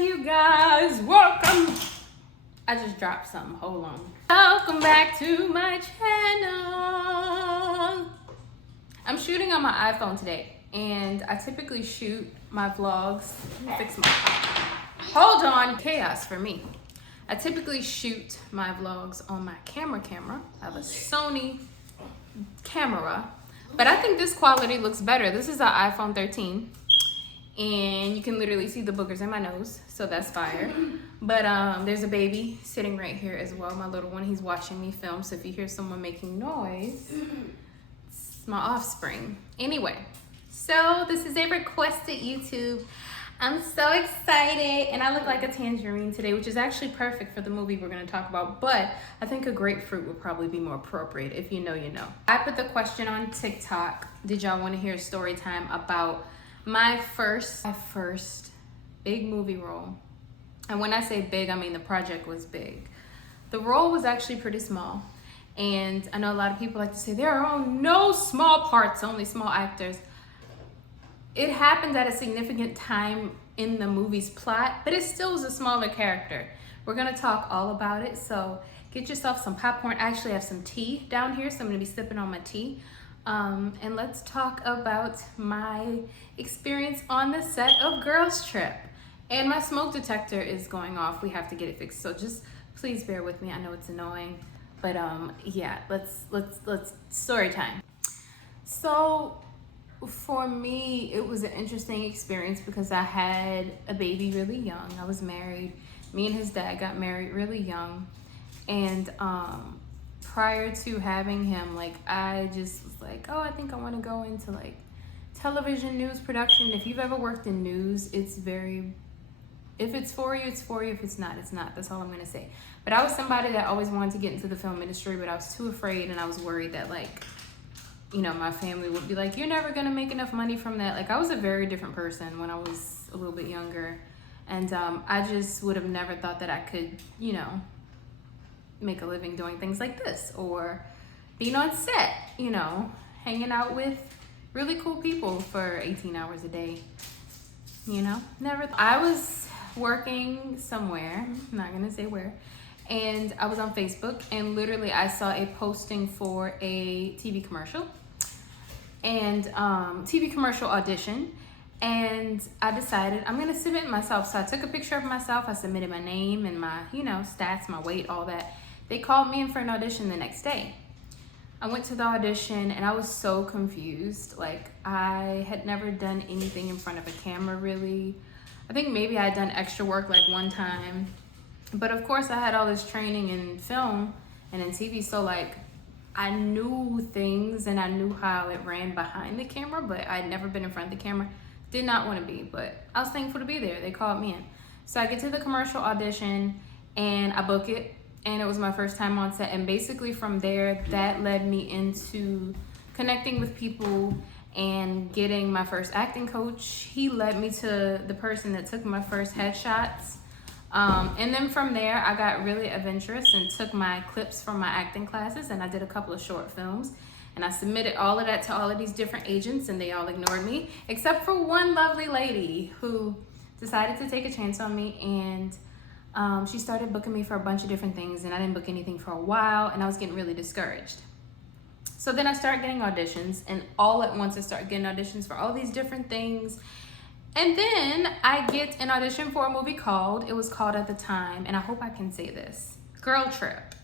you guys, welcome. I just dropped something, hold on. Welcome back to my channel. I'm shooting on my iPhone today, and I typically shoot my vlogs. Let me fix my hold on, chaos for me. I typically shoot my vlogs on my camera. I have a Sony camera, but I think this quality looks better. This is an iPhone 13. And you can literally see the boogers in my nose, so that's fire. But there's a baby sitting right here as well, my little one. He's watching me film, so if you hear someone making noise, it's my offspring. Anyway, so this is a requested YouTube. I'm so excited, and I look like a tangerine today, which is actually perfect for the movie we're gonna talk about, but I think a grapefruit would probably be more appropriate. If you know, you know. I put the question on TikTok, did y'all wanna hear a story time about my first big movie role? And when I say big, I mean the project was big. The role was actually pretty small. And I know a lot of people like to say there are no small parts, only small actors. It happened at a significant time in the movie's plot, but it still was a smaller character. We're gonna talk all about it, so get yourself some popcorn. I actually have some tea down here, so I'm gonna be sipping on my tea. And let's talk about my experience on the set of Girls Trip. And my smoke detector is going off. We have to get it fixed. So just please bear with me. I know it's annoying, but yeah, let's story time. So for me, it was an interesting experience because I had a baby really young. I was married. Me and his dad got married really young. And prior to having him, like, I just was like, oh, I think I want to go into like television news production. If you've ever worked in news, it's very, if it's for you, it's for you. If it's not, it's not. That's all I'm gonna say. But I was somebody that always wanted to get into the film industry, but I was too afraid, and I was worried that, like, you know, my family would be like, you're never gonna make enough money from that. Like, I was a very different person when I was a little bit younger, and I just would have never thought that I could, you know, make a living doing things like this, or being on set, you know, hanging out with really cool people for 18 hours a day, you know. I was working somewhere, I'm not gonna say where, and I was on Facebook, and literally I saw a posting for a TV commercial and TV commercial audition, and I decided I'm gonna submit myself. So I took a picture of myself, I submitted my name and my, you know, stats, my weight, all that. They called me in for an audition the next day. I went to the audition and I was so confused. Like, I had never done anything in front of a camera, really. I think maybe I had done extra work like one time. But of course I had all this training in film and in TV, so like I knew things and I knew how it ran behind the camera, but I'd never been in front of the camera. Did not want to be, but I was thankful to be there. They called me in. So I get to the commercial audition and I book it. And it was my first time on set, and basically from there, that led me into connecting with people and getting my first acting coach. He led me to the person that took my first headshots. And then from there, I got really adventurous and took my clips from my acting classes, and I did a couple of short films. And I submitted all of that to all of these different agents, and they all ignored me, except for one lovely lady who decided to take a chance on me, and she started booking me for a bunch of different things, and I didn't book anything for a while, and I was getting really discouraged. So then I started getting auditions, and all at once I started getting auditions for all these different things. And then I get an audition for a movie called, it was called at the time, and I hope I can say this, Girl Trip.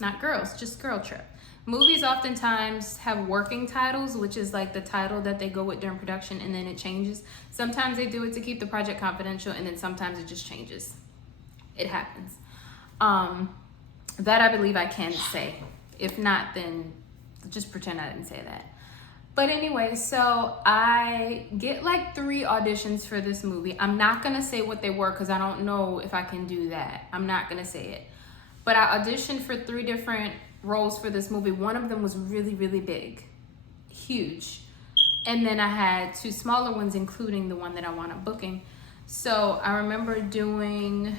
Not girls, just Girl Trip. Movies oftentimes have working titles, which is like the title that they go with during production, and then it changes. Sometimes they do it to keep the project confidential, and then sometimes it just changes. It happens. That I believe I can say. If not, then just pretend I didn't say that. But anyway, so I get like 3 auditions for this movie. I'm not gonna say what they were because I don't know if I can do that. I'm not gonna say it. But I auditioned for 3 different roles for this movie. One of them was really, really big, huge. And then I had 2 smaller ones, including the one that I wound up booking. So I remember doing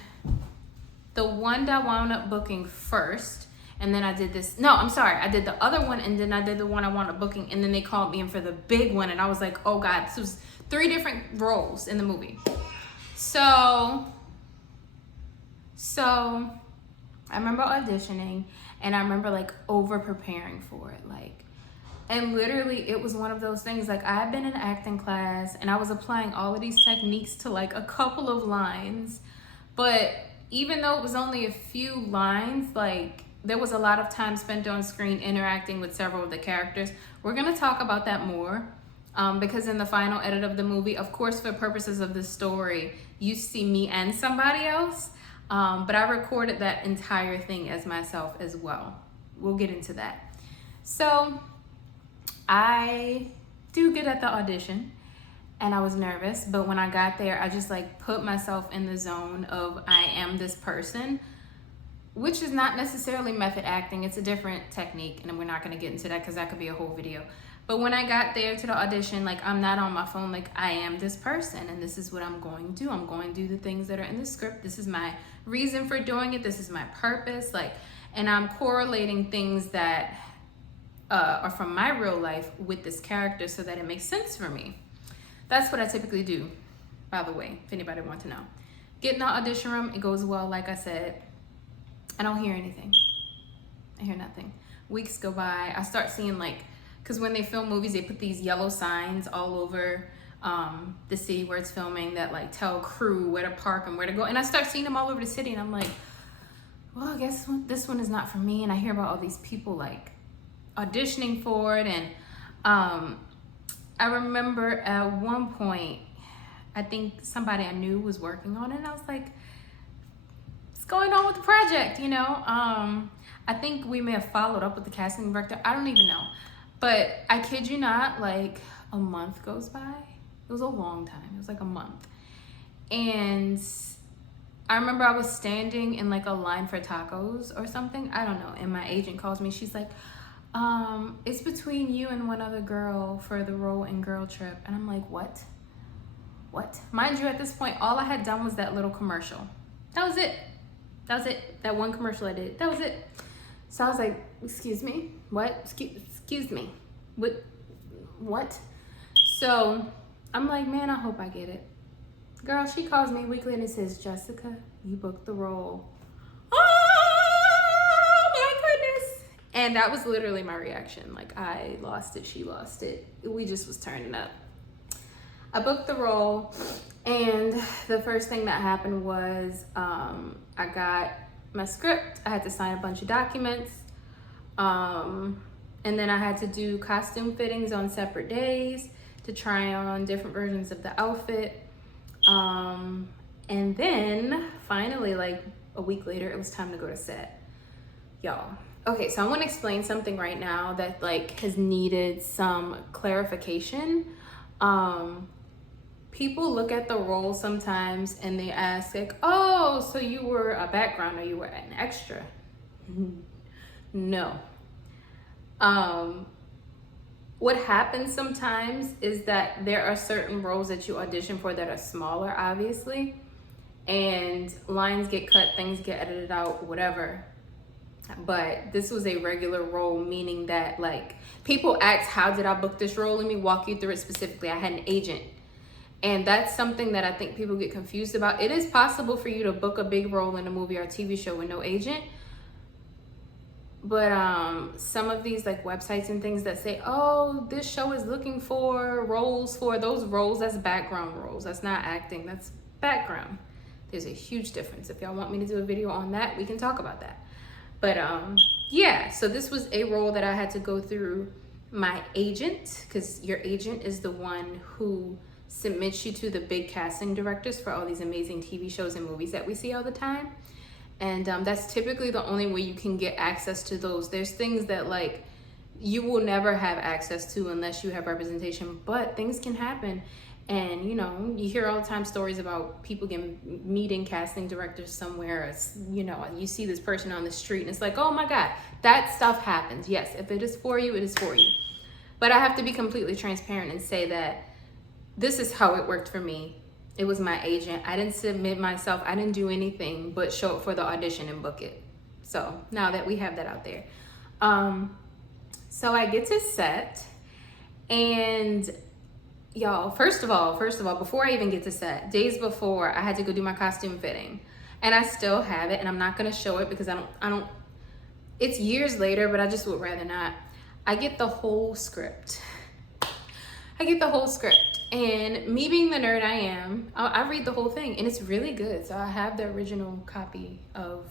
the one that I wound up booking first, and then I did this, no, I'm sorry, I did the other one, and then I did the one I wound up booking, and then they called me in for the big one, and I was like, oh God, this was 3 different roles in the movie. So So I remember auditioning, and I remember like over preparing for it, like, and literally it was one of those things, like I had been in acting class and I was applying all of these techniques to like a couple of lines, but even though it was only a few lines, like there was a lot of time spent on screen interacting with several of the characters. We're gonna talk about that more, because in the final edit of the movie, of course, for purposes of the story, you see me and somebody else, but I recorded that entire thing as myself as well. We'll get into that. So I do good at the audition, and I was nervous, but when I got there, I just like put myself in the zone of I am this person, which is not necessarily method acting. It's a different technique, and we're not going to get into that because that could be a whole video. But when I got there to the audition, like I'm not on my phone, like I am this person, and this is what I'm going to do. I'm going to do the things that are in the script. This is my reason for doing it. This is my purpose. Like, and I'm correlating things that are from my real life with this character so that it makes sense for me. That's what I typically do, by the way, if anybody wants to know. Get in the audition room, it goes well, like I said. I don't hear anything. I hear nothing. Weeks go by, I start seeing like, because when they film movies, they put these yellow signs all over the city where it's filming that like tell crew where to park and where to go. And I start seeing them all over the city, and I'm like, well, I guess this one is not for me. And I hear about all these people like auditioning for it, and I remember at one point I think somebody I knew was working on it, and I was like, what's going on with the project, you know? I think we may have followed up with the casting director, I don't even know, but I kid you not, like a month goes by. It was a long time, it was like a month, and I remember I was standing in like a line for tacos or something, I don't know, and my agent calls me. She's like, it's between you and one other girl for the role in Girl Trip. And I'm like, what? Mind you, at this point, all I had done was that little commercial. That was it. That one commercial I did. That was it. So I was like, excuse me? What? Excuse me. What? So I'm like, man, I hope I get it. Girl, she calls me weekly and it says, Jessica, you booked the role. And that was literally my reaction. Like, I lost it, she lost it. We just was turning up. I booked the role, and the first thing that happened was I got my script. I had to sign a bunch of documents. And then I had to do costume fittings on separate days to try on different versions of the outfit. And then finally, like a week later, it was time to go to set. Y'all. Okay, so I want to explain something right now that like has needed some clarification. People look at the role sometimes and they ask like, oh, so you were a background or you were an extra? No. What happens sometimes is that there are certain roles that you audition for that are smaller, obviously, and lines get cut, things get edited out, whatever. But this was a regular role, meaning that like people ask, how did I book this role? Let me walk you through it specifically. I had an agent, and that's something that I think people get confused about. It is possible for you to book a big role in a movie or a TV show with no agent, but some of these like websites and things that say, oh, this show is looking for roles, for those roles, that's background roles, that's not acting, that's background. There's a huge difference. If y'all want me to do a video on that, we can talk about that. But yeah, so this was a role that I had to go through my agent, because your agent is the one who submits you to the big casting directors for all these amazing TV shows and movies that we see all the time. And that's typically the only way you can get access to those. There's things that like you will never have access to unless you have representation, but things can happen. And you know, you hear all the time stories about people meeting casting directors somewhere. It's, you know, you see this person on the street and it's like, oh my God, that stuff happens. Yes, if it is for you, it is for you. But I have to be completely transparent and say that this is how it worked for me. It was my agent. I didn't submit myself. I didn't do anything but show up for the audition and book it. So now that we have that out there. So I get to set, and y'all, first of all, before I even get to set, days before, I had to go do my costume fitting. and I still have it, and I'm not gonna show it because I don't, it's years later, but I just would rather not. I get the whole script. I get the whole script. And me being the nerd I am, I read the whole thing, and it's really good. So I have the original copy of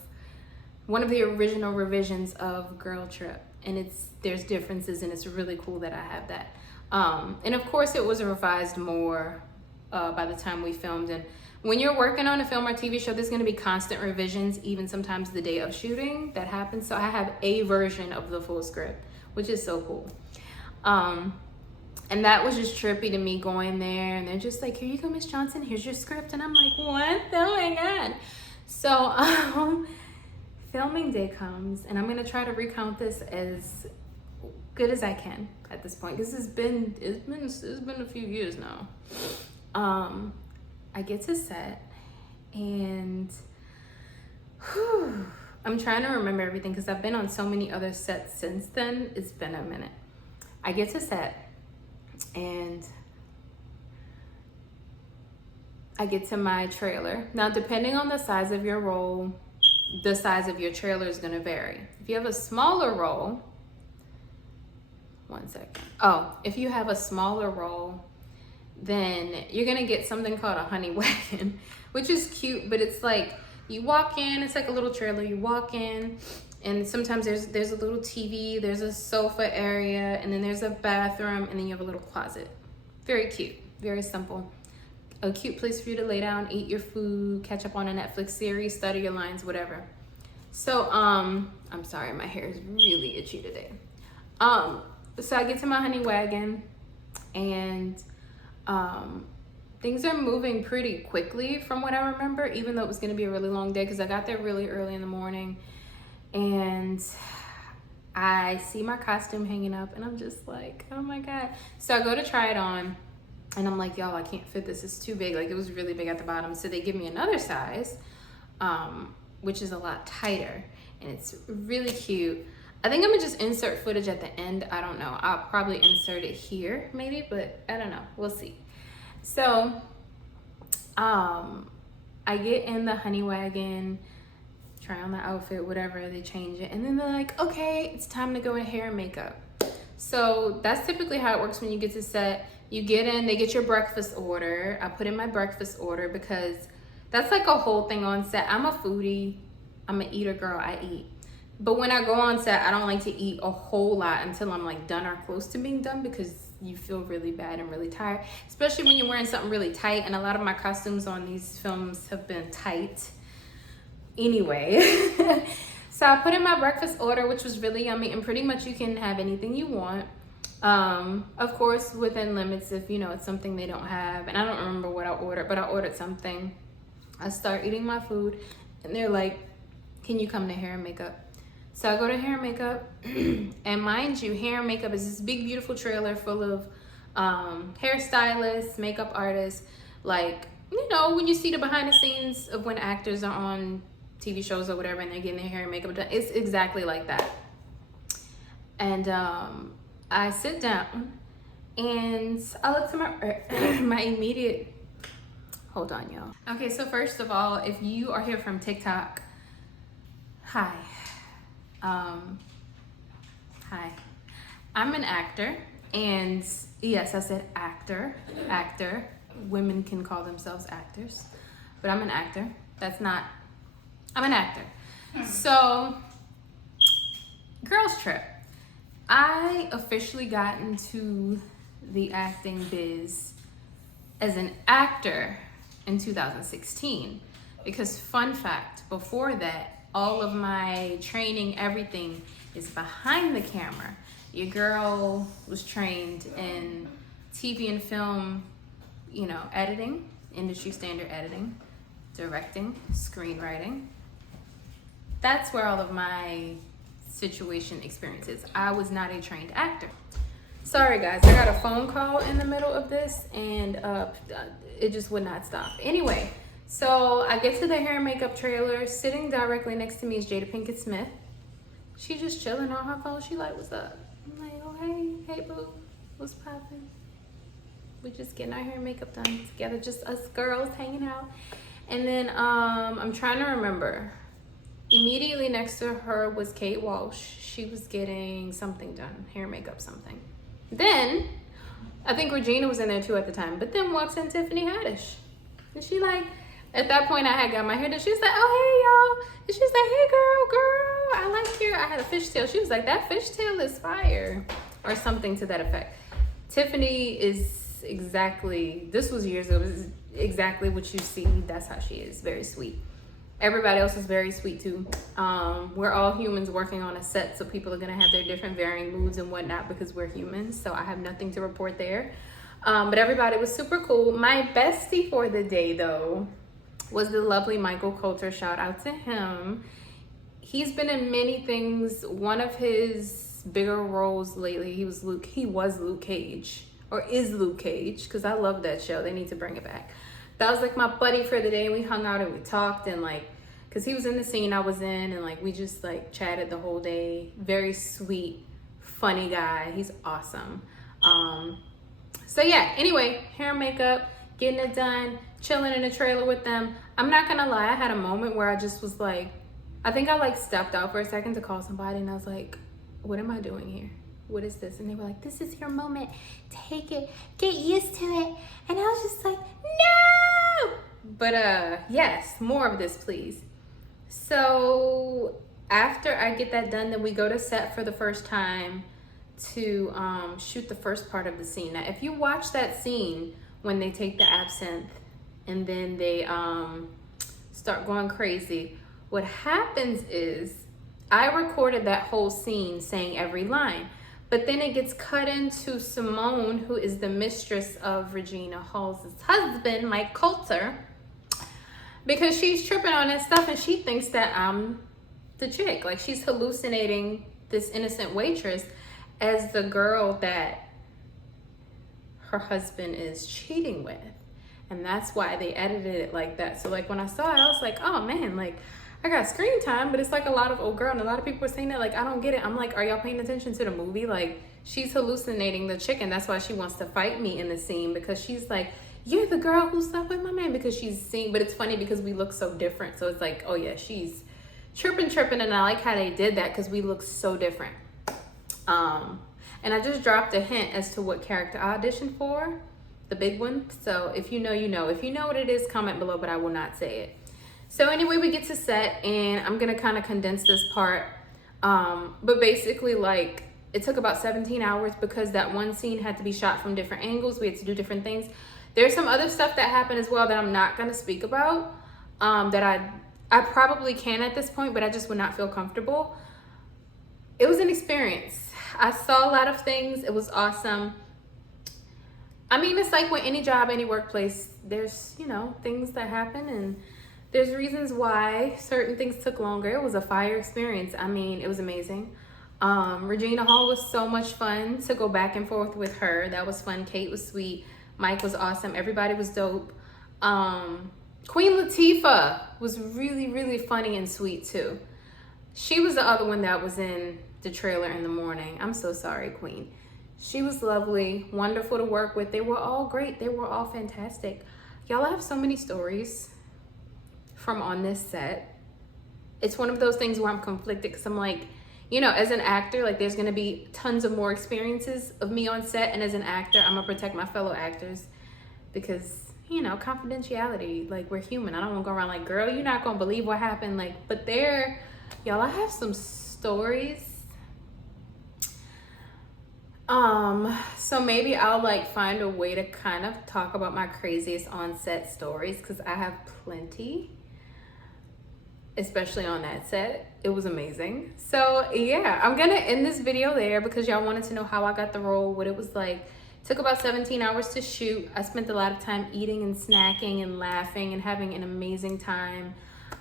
one of the original revisions of Girl Trip, and there's differences, and it's really cool that I have that. And of course it was revised more by the time we filmed. And when you're working on a film or TV show, there's going to be constant revisions, even sometimes the day of shooting that happens. So I have a version of the full script, which is so cool. And that was just trippy to me, going there, and they're just like, here you go, Miss Johnson, here's your script. And I'm like, what? Oh my God. So filming day comes, and I'm gonna try to recount this as good as I can at this point, because it's been a few years now. I get to set, and I'm trying to remember everything because I've been on so many other sets since then. It's been a minute. I get to set, and I get to my trailer. Now, depending on the size of your role, the size of your trailer is going to vary. If you have a smaller role, if you have a smaller role, then you're going to get something called a honey wagon, which is cute, but it's like you walk in, it's like a little trailer. You walk in, and sometimes there's a little TV, there's a sofa area, and then there's a bathroom, and then you have a little closet. Very cute, very simple. A cute place for you to lay down, eat your food, catch up on a Netflix series, study your lines, whatever. So, I'm sorry, my hair is really itchy today. So I get to my honey wagon, and things are moving pretty quickly from what I remember, even though it was going to be a really long day because I got there really early in the morning. And I see my costume hanging up, and I'm just like, oh my God. So I go to try it on, and I'm like, y'all, I can't fit this. It's too big. Like, it was really big at the bottom. So they give me another size, which is a lot tighter, and it's really cute. I think I'm gonna just insert footage at the end. I don't know. I'll probably insert it here maybe, but I don't know. We'll see. So I get in the honey wagon, try on the outfit, whatever, they change it, and then they're like, okay, it's time to go in hair and makeup. So that's typically how it works when you get to set. You get in, they get your breakfast order. I put in my breakfast order because that's like a whole thing on set. I'm a foodie, I'm an eater girl, I eat. But when I go on set, I don't like to eat a whole lot until I'm like done or close to being done, because you feel really bad and really tired, especially when you're wearing something really tight. And a lot of my costumes on these films have been tight anyway. So I put in my breakfast order, which was really yummy, and pretty much you can have anything you want. Of course, within limits if, you know, it's something they don't have. And I don't remember what I ordered, but I ordered something. I start eating my food, and they're like, can you come to hair and makeup? So I go to hair and makeup, and mind you, hair and makeup is this big, beautiful trailer full of hairstylists, makeup artists, like, you know, when you see the behind the scenes of when actors are on TV shows or whatever, and they're getting their hair and makeup done. It's exactly like that. And I sit down, and I look to my immediate, hold on, y'all. Okay, so first of all, if you are here from TikTok, hi. Hi, I'm an actor, and yes, I said actor. Women can call themselves actors, but I'm an actor. I'm an actor. So, Girls Trip. I officially got into the acting biz as an actor in 2016, because fun fact, before that, all of my training, everything is behind the camera. Your girl was trained in TV and film, you know, editing, industry standard editing, directing, screenwriting. That's where all of my situation experience is. I was not a trained actor. Sorry guys, I got a phone call in the middle of this, and it just would not stop. Anyway, so I get to the hair and makeup trailer. Sitting directly next to me is Jada Pinkett Smith. She just chilling on her phone. She like, what's up? I'm like, oh, hey boo, what's poppin'? We're just getting our hair and makeup done together, just us girls hanging out. And then I'm trying to remember. Immediately next to her was Kate Walsh. She was getting something done, hair, makeup, something. Then I think Regina was in there too at the time. But then walks in Tiffany Haddish. And she like, at that point I had got my hair done. She was like, oh, hey, y'all. And she was like, hey, girl, I like your, I had a fishtail. She was like, that fishtail is fire. Or something to that effect. Tiffany is exactly, this was years ago, this is exactly what you see. That's how she is, very sweet. Everybody else is very sweet too. We're all humans working on a set, so people are gonna have their different varying moods and whatnot because we're humans, so I have nothing to report there. But everybody was super cool. My bestie for the day though was the lovely Michael Coulter. Shout out to him. He's been in many things. One of his bigger roles lately, he was Luke Cage, or is Luke Cage, because I love that show. They need to bring it back. That was like my buddy for the day. We hung out and we talked, and like, because he was in the scene I was in, and like we just like chatted the whole day. Very sweet, funny guy. He's awesome. So yeah, anyway, hair and makeup, getting it done, chilling in the trailer with them. I'm not gonna lie, I had a moment where I just was like, I think I like stepped out for a second to call somebody, and I was like, what am I doing here? What is this? And they were like, this is your moment. Take it, get used to it. And I was just like, no! But yes, more of this, please. So after I get that done, then we go to set for the first time to shoot the first part of the scene. Now, if you watch that scene when they take the absinthe and then they start going crazy, what happens is I recorded that whole scene saying every line. But then it gets cut into Simone, who is the mistress of Regina Hall's husband, Mike Coulter, because she's tripping on that stuff and she thinks that I'm the chick. Like, she's hallucinating this innocent waitress as the girl that her husband is cheating with. And that's why they edited it like that. So like when I saw it, I was like, oh man, like I got screen time, but it's like a lot of old girl, and a lot of people were saying that, like, I don't get it. I'm like, are y'all paying attention to the movie? Like, she's hallucinating the chicken. That's why she wants to fight me in the scene, because she's like, you're the girl who slept with my man, because she's seen, but it's funny because we look so different. So it's like, oh yeah, she's tripping, and I like how they did that because we look so different. And I just dropped a hint as to what character I auditioned for, the big one. So if you know, you know. If you know what it is, comment below, but I will not say it. So anyway, we get to set, and I'm gonna kind of condense this part. But basically, like, it took about 17 hours because that one scene had to be shot from different angles. We had to do different things. There's some other stuff that happened as well that I'm not gonna speak about, that I probably can at this point, but I just would not feel comfortable. It was an experience. I saw a lot of things. It was awesome. I mean, it's like with any job, any workplace, there's, you know, things that happen, and there's reasons why certain things took longer. It was a fire experience. I mean, it was amazing. Regina Hall was so much fun to go back and forth with her. That was fun. Kate was sweet. Mike was awesome. Everybody was dope. Queen Latifah was really, really funny and sweet too. She was the other one that was in the trailer in the morning. I'm so sorry, Queen. She was lovely, wonderful to work with. They were all great. They were all fantastic. Y'all, I have so many stories from on this set. It's one of those things where I'm conflicted because I'm like, you know, as an actor, like, there's gonna be tons of more experiences of me on set, and as an actor, I'm gonna protect my fellow actors because, you know, confidentiality. Like, we're human. I don't want to go around like, girl, you're not gonna believe what happened. Like, but there, y'all, I have some stories. So maybe I'll like find a way to kind of talk about my craziest on set stories, because I have plenty, especially on that set. It was amazing. So yeah, I'm gonna end this video there because y'all wanted to know how I got the role, what it was like. It took about 17 hours to shoot. I spent a lot of time eating and snacking and laughing and having an amazing time.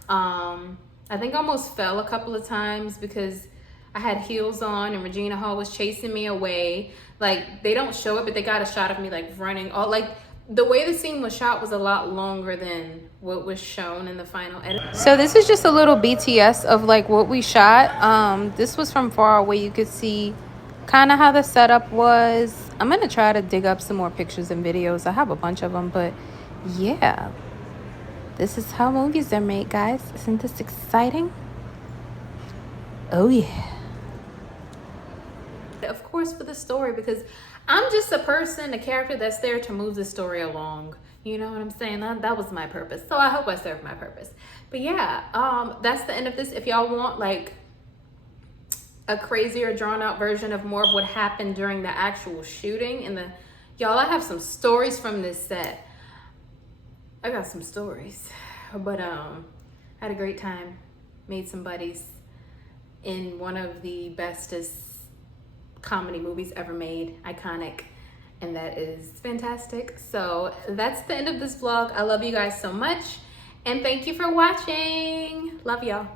I think I almost fell a couple of times because I had heels on and Regina Hall was chasing me away. Like, they don't show it, but they got a shot of me like running. All like, the way the scene was shot was a lot longer than what was shown in the final edit. So this is just a little BTS of like what we shot. This was from far away. You could see kind of how the setup was. I'm gonna try to dig up some more pictures and videos. I have a bunch of them, but yeah. This is how movies are made, guys. Isn't this exciting? Oh yeah. Of course, for the story, because I'm just a person, a character that's there to move the story along. You know what I'm saying? That was my purpose. So I hope I served my purpose. But yeah, that's the end of this. If y'all want like a crazier drawn out version of more of what happened during the actual shooting and y'all, I have some stories from this set. I got some stories, but I had a great time, made some buddies in one of the bestest comedy movies ever made, iconic, and that is fantastic. So that's the end of this vlog. I love you guys so much, and thank you for watching. Love y'all.